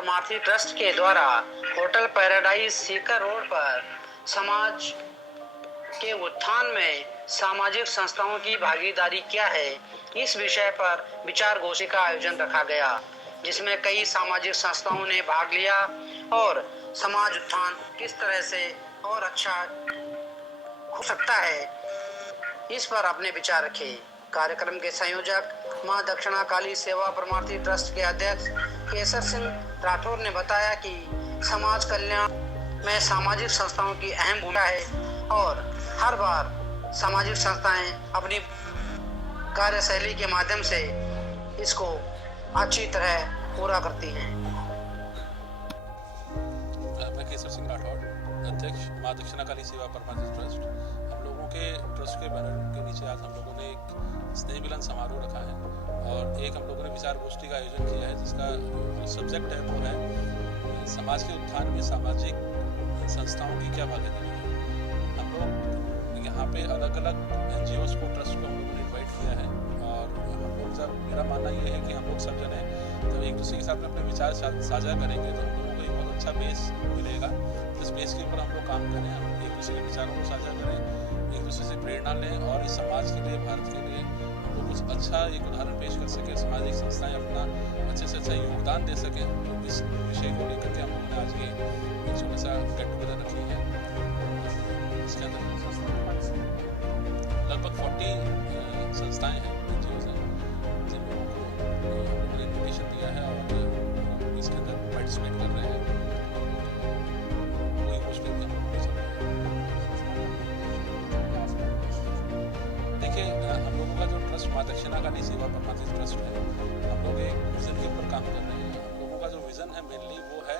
परमार्थी trust के द्वारा hotel paradise Sikar road पर समाज के उत्थान में सामाजिक संस्थाओं की भागीदारी क्या है, इस विषय पर विचार गोष्ठी का आयोजन रखा गया, जिसमें कई सामाजिक संस्थाओं ने भाग लिया और समाज उत्थान किस तरह से और अच्छा हो सकता है, इस पर अपने विचार रखे। कार्यक्रम के संयोजक मां दक्षिणा काली सेवा परमार्थी ट्रस्ट के अध्यक्ष केसर सिंह राठौर ने बताया कि समाज कल्याण में सामाजिक संस्थाओं की अहम भूमिका है और हर बार सामाजिक संस्थाएं अपनी कार्यशैली के माध्यम से इसको अच्छी तरह पूरा करती हैं। मैं केसर सिंह राठौर, अध्यक्ष मां दक्षिणा काली सेवा परमार्थी ट्रस्ट। हम लोगों के ट्रस्ट के बैनर के नीचे आज हम लोगों ने एक स्नेह मिलन समारोह रखा है और एक हम लोगों ने विचार गोष्ठी का आयोजन किया है, जिसका जो सब्जेक्ट है वो है समाज के उत्थान में सामाजिक संस्थाओं की क्या भागीदारी है। हम लोग यहाँ पे अलग अलग NGOs को, ट्रस्ट को हम लोगों ने इन्वाइट किया है और हम लोग जब, मेरा मानना ये है कि हम लोग सब जने जब एक दूसरे के साथ में अपने विचार साझा करेंगे तो हम लोगों को एक बहुत अच्छा बेस मिलेगा, जिस बेस के ऊपर हम लोग काम करें, हम एक दूसरे के विचारों को साझा करें, एक दूसरे से प्रेरणा लें और इस समाज के लिए, भारत के लिए हम लोग कुछ अच्छा एक उदाहरण पेश कर सकें, सामाजिक संस्थाएं अपना अच्छे से अच्छा योगदान दे सकें। तो इस विषय को लेकर के हम लोगों ने आज ये एक छोटा सा गेट टुगेदर रखी है। इसके अंदर लगभग 40 संस्थाएं हैं, NGOs हैं, जिन लोगों को हम लोगों ने इन्विटेशन दिया है और इसके अंदर पार्टिसिपेट कर रहे हैं। वही गोष्ठी भी हम लोग चल रही है। देखिए, हम लोगों का जो ट्रस्ट मां दक्षिणा काली सेवा परमार्थी ट्रस्ट है, हम लोग एक विजन के ऊपर काम कर रहे हैं। हम लोगों का जो विजन है मेनली वो है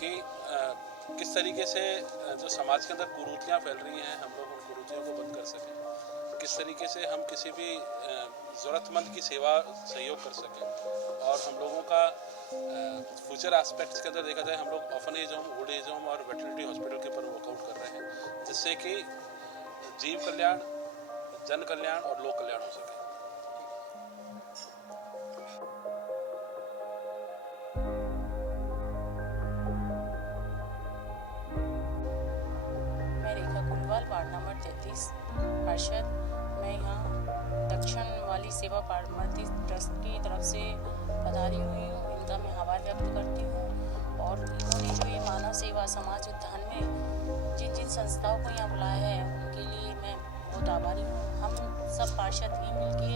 कि किस तरीके से जो समाज के अंदर कुरीतियाँ फैल रही हैं, हम लोग उन कुरीतियों को बंद कर सकें, किस तरीके से हम किसी भी ज़रूरतमंद की सेवा सहयोग कर सकें। और हम लोगों का फ्यूचर एस्पेक्ट्स के अंदर देखा जाए, हम लोग orphanage home, old age home और वेटरनिटी हॉस्पिटल के ऊपर वर्कआउट कर रहे हैं, जिससे कि जीव कल्याण, जन कल्याण और लोक कल्याण हो सके। मैं रेखा कुंडवाल, वार्ड नंबर 33 पार्षद। मैं यहाँ दक्षिण वाली सेवा परमार्थी ट्रस्ट की तरफ से पधारी हुई हूँ। इनका मैं आभार व्यक्त करती हूँ और इन्होंने जो ये मानव सेवा समाज उत्थान में जिन जिन संस्थाओं को यहाँ बुलाया है उनके लिए मैं बहुत आभारी हूँ। हम सब पार्षद ही मिलके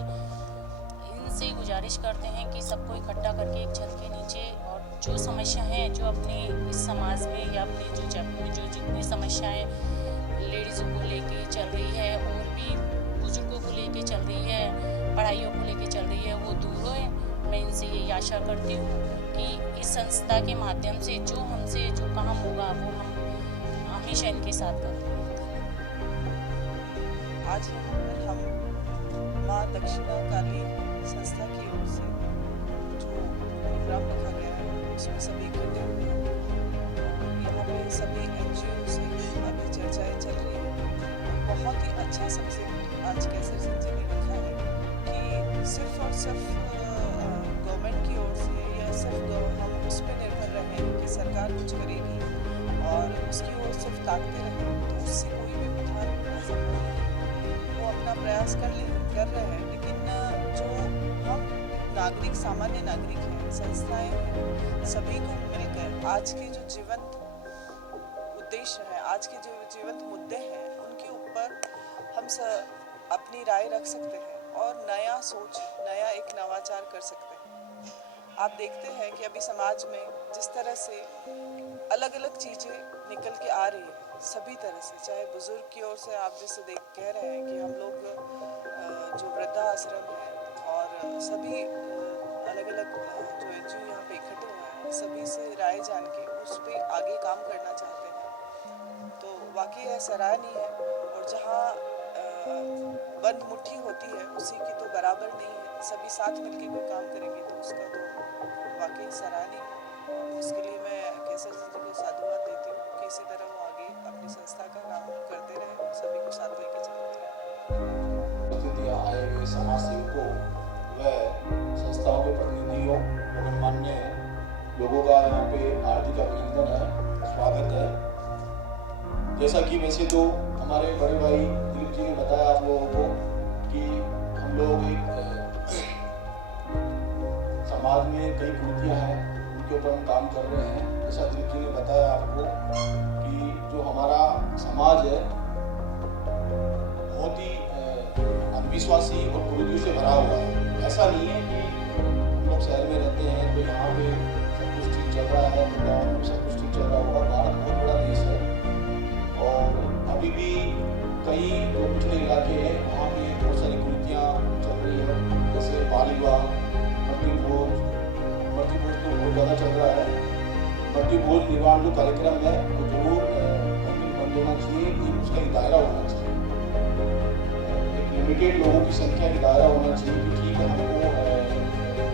इनसे गुजारिश करते हैं कि सबको इकट्ठा करके एक छत के नीचे और जो समस्या है, जो अपने इस समाज में या अपने जो जग में जो जितनी समस्याएं लेडीज़ों को लेके चल रही है और भी बुजुर्गों को लेके चल रही है, पढ़ाइयों को लेके चल रही है, वो दूर होए। मैं इनसे यही आशा करती हूँ कि इस संस्था के माध्यम से जो हमसे जो काम होगा वो हम हमेशा इनके साथ करेंगे। आज हम मां दक्षिणा काली संस्था की ओर से जो प्रोग्राम रखा गया है उसमें सभी इकट्ठे हुए हैं। यहाँ पे सभी NGO से अभी चर्चाएं चल रही हैं। बहुत ही अच्छा सब्जेक्ट आज केसर सिंह जी ने रखा है कि सिर्फ और सिर्फ गवर्नमेंट की ओर से या सिर्फ हम उस पर निर्भर रहें कि सरकार कुछ करेगी और उसकी ओर सिर्फ ताकते रहें तो उससे कोई भी उत्थान नजर नहीं है। वो अपना प्रयास कर रहे हैं, लेकिन जो हम नागरिक, सामान्य नागरिक हैं, संस्थाएं हैं, सभी को मिलकर आज के जो जीवंत उद्देश्य है, आज के जो जीवंत मुद्दे हैं, उनके ऊपर हम सब अपनी राय रख सकते हैं और नया सोच, नया एक नवाचार कर सकते हैं। आप देखते हैं कि अभी समाज में जिस तरह से अलग अलग चीज़ें निकल के आ रही है, सभी तरह से, चाहे बुजुर्ग की ओर से आप जैसे कह रहे हैं कि हम लोग जो वृद्धाश्रम है और सभी अलग अलग जो NGO यहाँ पे इकट्ठे हुए हैं, सभी से राय जान के उस पर आगे काम करना चाहते हैं, तो वाकई यह सराहनीय है। और जहाँ बंद मुट्ठी होती है उसी की तो बराबर नहीं है। सभी साथ मिलके कोई काम करेंगे तो उसका तो वाकई सराहनीय है। उसके लिए मैं केसर सिंह जी को साधुवाद देती हूँ कि इसी तरह वो आगे अपनी संस्था का काम करते रहे और सभी को साथ लेके चलते रहे। आए हुए समाज सेवकों व संस्थाओं के प्रतिनिधियों, गणमान्य लोगों का यहाँ पे हार्दिक अभिनंदन है, स्वागत है। जैसा कि वैसे तो हमारे बड़े भाई दिलीप जी ने बताया आप लोगों को कि हम लोग एक समाज में कई कुरीतियाँ हैं, उनके ऊपर हम काम कर रहे हैं। जैसा दिलीप जी ने बताया आपको कि जो हमारा समाज है बहुत ही अंधविश्वासी और कुरीतियों से भरा हुआ है। ऐसा नहीं है कि हम लोग शहर में रहते हैं तो यहाँ पे सब कुछ ठीक चल रहा है, तो गाँव में सब कुछ ठीक चल रहा होगा। भारत बहुत बड़ा देश है और अभी भी कई जो पिछड़े इलाके हैं वहाँ पे बहुत सारी कुरीतियाँ चल रही है, जैसे बाल विवाह, मृत्यु भोज तो बहुत ज़्यादा चल रहा है। मृत्यु भोज निवारण जो कार्यक्रम है वो जरूर बंद होना चाहिए, एक उसका एक दायरा होना चाहिए, एक लिमिटेड लोगों की संख्या का दायरा होना चाहिए कि ठीक है हमको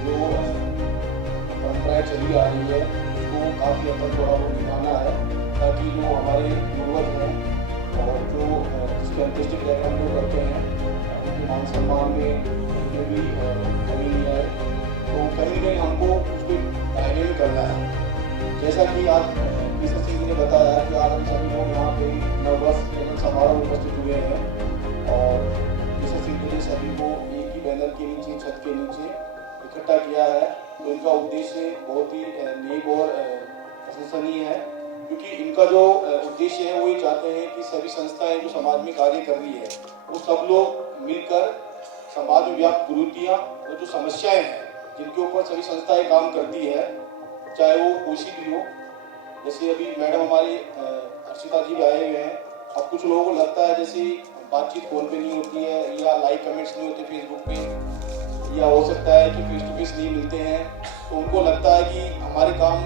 जो परंपराएं चली आ रही है उसको काफ़ी हद तक थोड़ा बहुत निभाना है, ताकि जो हमारे पूर्वज हैं और जो जिसके अंत्येष्टि कार्यक्रम जो करते हैं उनके मान सम्मान में भी कमी नहीं आए। तो कहीं न कहीं हमको उसको दायरे में करना है। जैसा कि आज केसर सिंह जी ने बताया कि आज हम सभी लोग यहाँ पे नववर्ष जन्म समारोह में उपस्थित हुए हैं और केसर सिंह जी ने सभी को एक ही बैनर के नीचे, छत के नीचे इकट्ठा किया है। तो इनका उद्देश्य बहुत ही नेक और प्रशंसनीय है, क्योंकि इनका जो उद्देश्य है वो ये चाहते हैं कि सभी संस्थाएं जो समाज में कार्य कर रही है वो सब लोग मिलकर समाज में व्याप्त कुरीतियाँ और जो समस्याएं हैं जिनके ऊपर सभी संस्थाएं काम करती है, चाहे वो कोई सी भी हो। जैसे अभी मैडम हमारे हर्षिता जी भी आए हुए हैं। अब कुछ लोगों को लगता है जैसे बातचीत फोन पे नहीं होती है या लाइक कमेंट्स नहीं होते फेसबुक पे, या हो सकता है कि फेस टू फेस नहीं मिलते हैं, तो उनको लगता है कि हमारे काम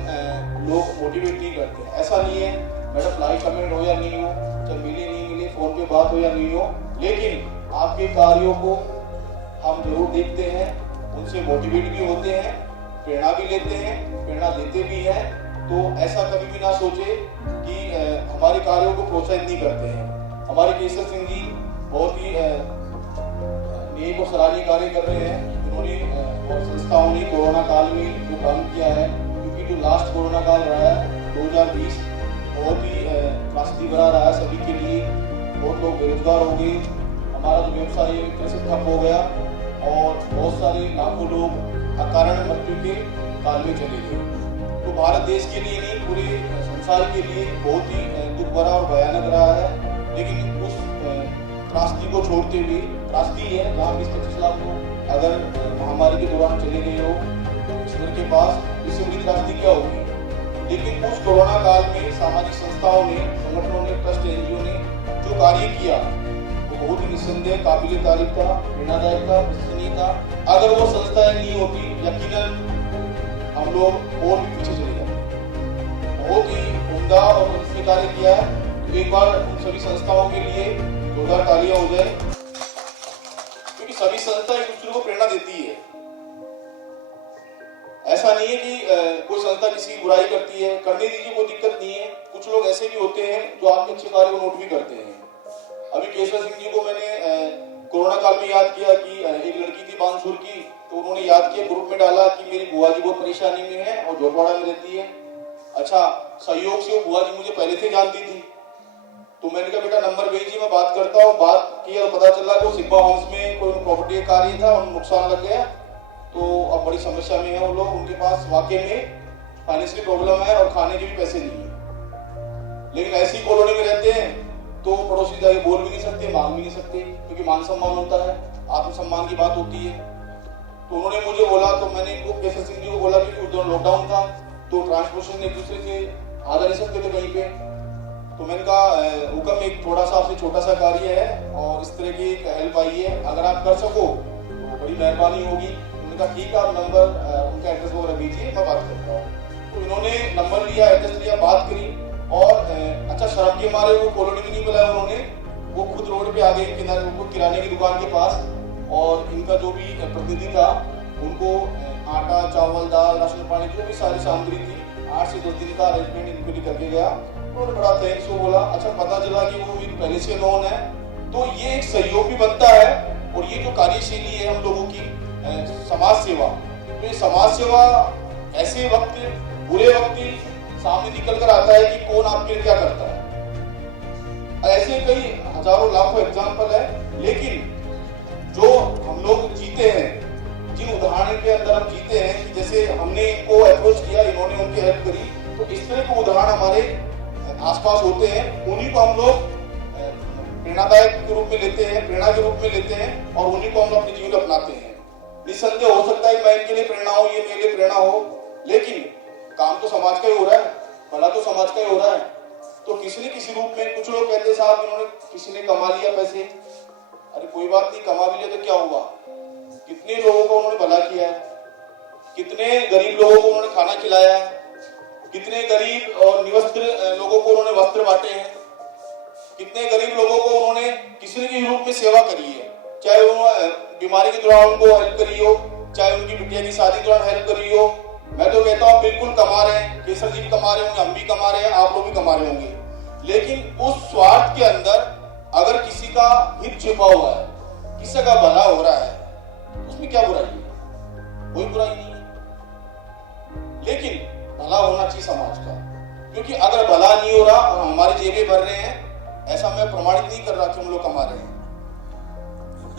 लोग मोटिवेट नहीं करते हैं। ऐसा नहीं है मैडम, लाइक कमेंट हो या नहीं हो, चाहे मिले नहीं मिले, फोन पे बात हो या नहीं हो, लेकिन आपके कार्यों को हम जरूर देखते हैं, उनसे मोटिवेट भी होते हैं, प्रेरणा भी लेते हैं, प्रेरणा देते भी हैं। तो ऐसा कभी भी ना सोचे कि हमारे कार्यों को प्रोत्साहित नहीं करते हैं। हमारे केसर सिंह जी बहुत ही नेक और सराहनीय कार्य कर रहे हैं। उन्होंने और संस्थाओं ने कोरोना काल में जो काम किया है, क्योंकि जो लास्ट कोरोना काल रहा है 2020 बहुत ही त्रासदी भरा रहा है सभी के लिए। बहुत लोग बेरोजगार हो गए, हमारा जो व्यवसाय एक तरह से ठप हो गया और बहुत सारे लाखों लोग अकारण मृत्यु के काल में चले गए। तो भारत देश के लिए नहीं, पूरे संसार के लिए बहुत ही दुख भरा और भयानक रहा है। लेकिन उस त्रासदी को छोड़ते हुए, त्रासदी है जहाँ 20-25 लाख लोग अगर महामारी के दौरान चले गए हो ईश्वर के पास, इससे बड़ी त्रासदी क्या होगी। लेकिन उस कोरोना काल में सामाजिक संस्थाओं ने, संगठनों ने, ट्रस्ट एनजीओ ने जो कार्य किया वो बहुत ही निस्संदेह काबिल तारीफ था, प्रेरणादायक था, प्रशंसनीय था। अगर वो संस्थाएं नहीं होती यकीनन हम लोग और भी पीछे चले जाते। बहुत ही उम्दा और प्रशंसनीय कार्य किया है। एक बार उन सभी संस्थाओं के लिए जोरदार तालियां हो जाए, क्योंकि सभी संस्थाएं एक दूसरे को प्रेरणा देती है। ऐसा नहीं है कि कोई संस्था किसी की बुराई करती है, करने दीजिए, कोई दिक्कत नहीं है। कुछ लोग ऐसे भी होते हैं जो आपके अच्छे कार्य को नोट भी करते हैं। अभी केशव सिंह जी को मैंने कोरोना काल में याद किया कि एक लड़की थी बांसुर की, तो उन्होंने याद किया, ग्रुप में डाला कि मेरी बुआ जी बहुत परेशानी में है और झोपड़ा में रहती है। अच्छा, सहयोग से वो बुआ जी मुझे पहले से जानती थी, तो मैंने कहा बेटा नंबर भेजिए, मैं बात करता हूँ। बात किया तो पता चला कि सिग्मा हाउस में कोई प्रॉपर्टी का कार्य था, उन्हें नुकसान लग गया, तो अब बड़ी समस्या में है वो लोग। उनके पास वाकई में फाइनेंशियल प्रॉब्लम है और खाने के भी पैसे नहीं है। लेकिन ऐसी कॉलोनी में रहते हैं तो पड़ोसी जाके बोल भी नहीं सकते, मांग भी नहीं सकते, क्योंकि मान सम्मान होता है, आत्मसम्मान की बात होती है। तो उन्होंने मुझे बोला, तो मैंने इनको केशव सिंह जी को बोला कि उस दौरान लॉकडाउन था तो ट्रांसपोर्टेशन एक दूसरे से आ जा नहीं सकते थे कहीं पे। तो मैंने कहा हुक्म एक थोड़ा सा आपसे छोटा सा कार्य है और इस तरह की एक हेल्प आई है, अगर आप कर सको तो बड़ी मेहरबानी होगी। उन्होंने कहा ठीक है, आप नंबर उनका एड्रेस वगैरह दीजिए, मैं बात करता हूँ। तो इन्होंने नंबर लिया, एड्रेस लिया, बात करी और अच्छा शर्म के मारे वो कॉलोनी में नहीं बुलाया उन्होंने, वो खुद रोड पे आ गए किनारे, वो किराने की दुकान के पास, और इनका जो भी प्रतिनिधि था उनको आटा, चावल, दाल, राशन पानी जो भी सारी सामग्री थी 8 से 10 दिन का अरेंजमेंट इनको लिए करके गया। उन्होंने बड़ा थैंक्स वो बोला। अच्छा, पता चला कि वो पहले से नोन है, तो ये एक सहयोग भी बनता है। और ये जो कार्यशैली है हम लोगों की समाज सेवा, तो ये समाज सेवा ऐसे वक्त बुरे वक्त ही सामने निकल कर आता है कि कौन आपके लिए क्या करता है। ऐसे कई हजारों लाखों एग्जाम्पल है, लेकिन जो हम लोग जीते हैं, जिन उदाहरण के अंदर हम जीते हैं कि जैसे हमने इनको अप्रोच किया, इन्होंने उनकी हेल्प करी, तो इस तरह के उदाहरण हमारे आसपास होते हैं। उन्हीं को हम लोग प्रेरणादायक के रूप में लेते हैं, प्रेरणा के रूप में लेते हैं और उन्हीं को हम अपने जीवन में अपनाते हैं। निस्संदेह हो सकता है मैं इनके लिए प्रेरणा हो, ये मेरे लिए प्रेरणा हो, लेकिन काम तो समाज का ही हो रहा है, भला तो समाज का ही हो रहा है। तो किसी न किसी रूप में कुछ लोग कहते हैं साहब इन्होंने किसी ने कमा लिया पैसे, अरे कोई बात नहीं, कमा भी लिया तो क्या हुआ, कितने लोगों को उन्होंने भला किया है, कितने गरीब लोगों को उन्होंने खाना खिलाया है, कितने गरीब और निवस्त्र लोगों को उन्होंने वस्त्र बांटे हैं, कितने गरीब लोगों को उन्होंने किसी न किसी रूप में सेवा करी है, चाहे उन्होंने बीमारी के दौरान उनको हेल्प करी हो, चाहे उनकी बिटिया की शादी के दौरान हेल्प करी हो। मैं तो कहता हूँ बिल्कुल कमा रहे हैं, केसर जी भी कमा रहे होंगे, हम भी कमा रहे हैं, आप लोग भी कमा रहे होंगे, लेकिन उस स्वार्थ के अंदर अगर किसी का हित छिपा हुआ है, किसी का भला हो रहा है, उसमें क्या बुराई है? कोई बुराई नहीं है, लेकिन भला होना चाहिए समाज का, क्योंकि अगर भला नहीं हो रहा और हमारी जेबें भर रहे हैं, ऐसा मैं प्रमाणित नहीं कर रहा कि हम लोग कमा रहे हैं।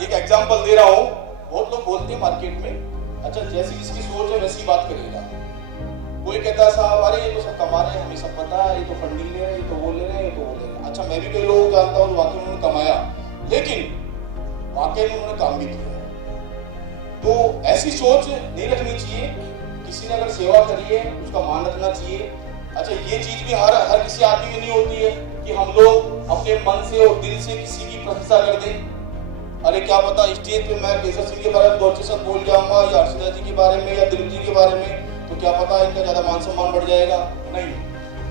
एक एग्जांपल दे रहा हूं, बहुत लोग बोलते हैं मार्केट में, अच्छा जैसी जिसकी सोच है वैसी बात करेगा। कोई कहता है साहब अरे ये तो सब कमा रहे हैं, हमें सब पता है, ये तो फंडिंग ले रहे हैं, ये तो वो ले रहे हैं, ये तो वो ले रहे हैं। अच्छा मैं भी कई लोग जानता हूँ वाकई उन्होंने कमाया, लेकिन वाकई में उन्होंने काम भी किया। तो ऐसी सोच नहीं रखनी चाहिए। किसी ने अगर सेवा करी है उसका मान रखना चाहिए। अच्छा ये चीज भी हर किसी आदमी में नहीं होती है कि हम लोग अपने मन से और दिल से किसी की प्रशंसा कर दें। अरे क्या पता स्टेज पे मैं केसर सिंह के बारे में 2 अच्छे शब्द बोल जाऊंगा या अर्चना जी के बारे में या दिलीप जी के बारे में, तो क्या पता इनका ज्यादा मान सम्मान बढ़ जाएगा। नहीं,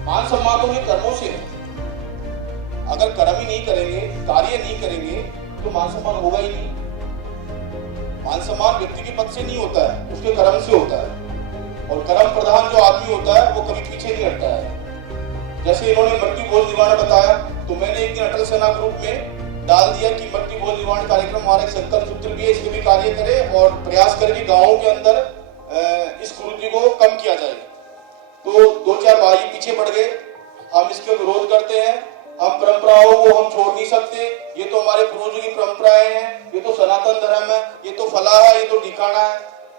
मान सम्मान तो ये कर्मों से है। अगर कर्म ही नहीं करेंगे, कार्य नहीं करेंगे, तो मान सम्मान होगा ही नहीं। मान सम्मान व्यक्ति के पद से नहीं होता है, उसके कर्म से होता है। और कर्म प्रधान जो आदमी होता है वो कभी पीछे नहीं हटता है। जैसे इन्होंने मृत्यु भोज निवारण बताया, तो मैंने एक दिन अटल सेना ग्रुप में डाल दिया कि मृत्यु भोज निवारण कार्यक्रम हमारा एक संकल्प सूत्र भी है, इसके भी कार्य करें और प्रयास करें कि गाँवों के अंदर इस कुरीति को कम किया जाए। तो 2-4 भाई पीछे पड़ गए, हम इसके विरोध करते हैं, हम परंपराओं को हम छोड़ नहीं सकते, ये तो हमारे पूर्वजों की परंपराएं हैं, ये तो सनातन धर्म है, ये तो फला है, ये तो ठिकाना है।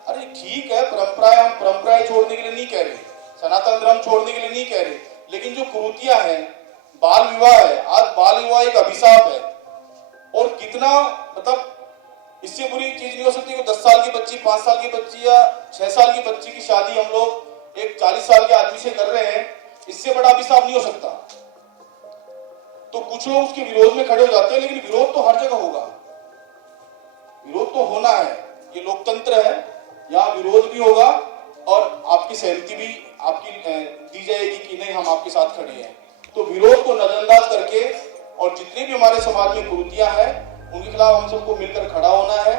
अरे ठीक है, परंपराएं, हम परंपराएं छोड़ने के लिए नहीं कह रहे, सनातन धर्म छोड़ने के लिए नहीं कह रहे, लेकिन जो कुरीतियां हैं, बाल विवाह है, आज बाल विवाह एक अभिशाप है। और कितना मतलब इससे बुरी चीज नहीं हो सकती कि 10 साल की बच्ची, 5 साल की बच्ची या 6 साल की बच्ची की शादी हम लोग एक 40 साल के आदमी से कर रहे हैं, इससे बड़ा अभिशाप नहीं हो सकता। तो कुछ लोग उसके विरोध में खड़े हो जाते हैं, लेकिन विरोध तो हर जगह होगा, विरोध तो होना है, ये लोकतंत्र है, यहाँ विरोध भी होगा और आपकी सहमति भी आपकी दी जाएगी कि नहीं हम आपके साथ खड़े हैं। तो विरोध को नजरअंदाज करके और जितनी भी हमारे समाज में कुरीतियां हैं उनके खिलाफ हम सबको मिलकर खड़ा होना है।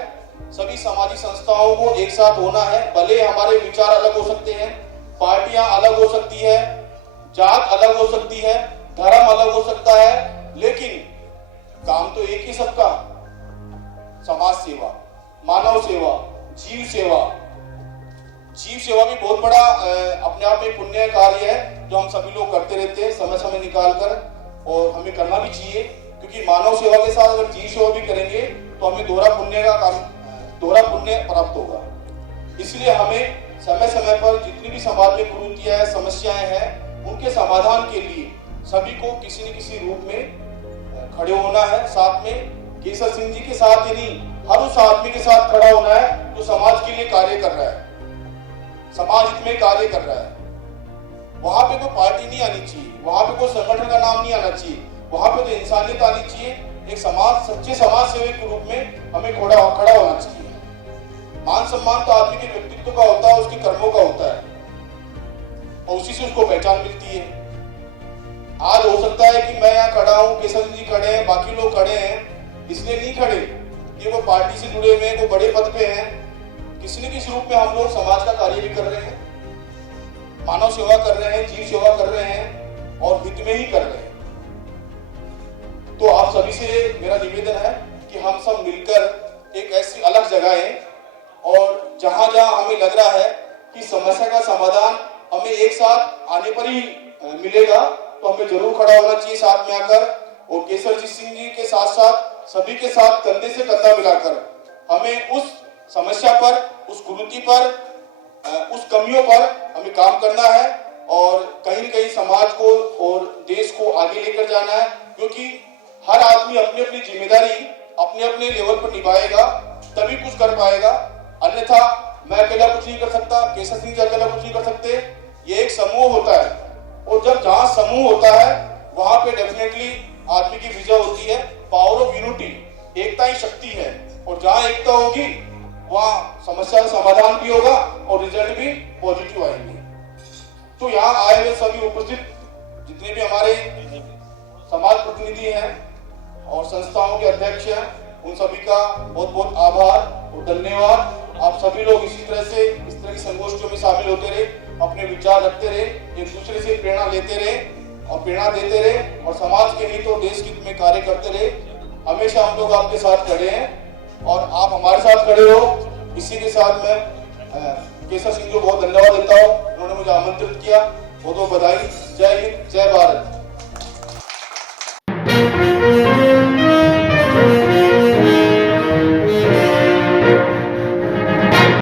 सभी सामाजिक संस्थाओं को एक साथ होना है। भले हमारे विचार अलग हो सकते हैं, पार्टियां अलग हो सकती है, जात अलग हो सकती है, धर्म अलग हो सकता है, लेकिन काम तो एक ही सबका, समाज सेवा, मानव सेवा, जीव सेवा। जीव सेवा भी बहुत बड़ा अपने आप में पुण्य कार्य है जो हम सभी लोग करते रहते हैं समय समय निकाल कर, और हमें करना भी चाहिए, क्योंकि मानव सेवा के साथ अगर जीव सेवा भी करेंगे तो हमें दोहरा पुण्य प्राप्त होगा। इसलिए हमें समय समय पर जितनी भी समाज में कुरीतियां हैं, समस्याएं हैं, उनके समाधान के लिए सभी को किसी न किसी रूप में खड़े होना है। साथ में केसर सिंह जी के साथ ही नहीं, हर उस आदमी के साथ खड़ा होना है जो समाज के लिए कार्य कर रहा है, समाज हित में कार्य कर रहा है। वहां पे कोई पार्टी नहीं आनी चाहिए, वहां पे कोई संगठन का नाम नहीं आना चाहिए, वहां पे तो इंसानियत आनी चाहिए। एक सच्चे समाज सेवक के रूप में हमें खड़ा होना चाहिए। मान सम्मान तो आदमी के व्यक्तित्व का होता है, उसके कर्मों का होता है, और उसी से उसको पहचान मिलती है। आज हो सकता है कि मैं यहाँ खड़ा हूँ, केसर जी खड़े हैं, बाकी लोग खड़े हैं, इसलिए नहीं खड़े कि वो पार्टी से जुड़े हुए हैं, वो बड़े पद पे हैं। किसी न किसी रूप में हम लोग समाज का कार्य भी कर रहे हैं, मानव सेवा कर रहे हैं, जीव सेवा कर रहे हैं और हित में ही कर रहे हैं। तो आप सभी से मेरा निवेदन है कि हम सब मिलकर एक ऐसी अलग जगह है और जहां जहां हमें लग रहा है कि समस्या का समाधान हमें एक साथ आने पर ही मिलेगा, तो हमें जरूर खड़ा होना चाहिए साथ में आकर, और केसरजीत सिंह जी के साथ साथ सभी के साथ कंधे से कंधा मिलाकर हमें उस समस्या पर, उस कुरीति पर, उस कमियों पर हमें काम करना है और कहीं न कहीं समाज को और देश को आगे लेकर जाना है, क्योंकि हर आदमी अपनी अपनी जिम्मेदारी अपने अपने लेवल पर निभाएगा तभी कुछ कर पाएगा, अन्यथा मैं अकेला कुछ नहीं कर सकता, केसर सिंह जी अकेला कुछ नहीं कर सकते। ये एक समूह होता है, और जब जहां समूह होता है वहां पे डेफिनेटली आदमी की विजय होती है। पावर ऑफ यूनिटी, एकता ही शक्ति है, और जहां एकता होगी वहां समस्या का समाधान भी होगा और रिजल्ट भी पॉजिटिव आएंगे। तो यहाँ आए हुए सभी उपस्थित जितने भी हमारे समाज प्रतिनिधि हैं और संस्थाओं के अध्यक्ष हैं, उन सभी का बहुत बहुत आभार और धन्यवाद। आप सभी लोग इसी तरह से इस तरह की संगोष्ठियों में शामिल होते रहे, अपने विचार रखते रहे, एक दूसरे से प्रेरणा लेते रहे और प्रेरणा देते रहे, और समाज के हित और देश के हित में कार्य करते रहे। हमेशा हम लोग आपके साथ खड़े हैं और आप हमारे साथ खड़े हो। इसी के साथ मैं केसर सिंह को बहुत धन्यवाद देता हूँ, उन्होंने मुझे आमंत्रित किया। बहुत बहुत बधाई। जय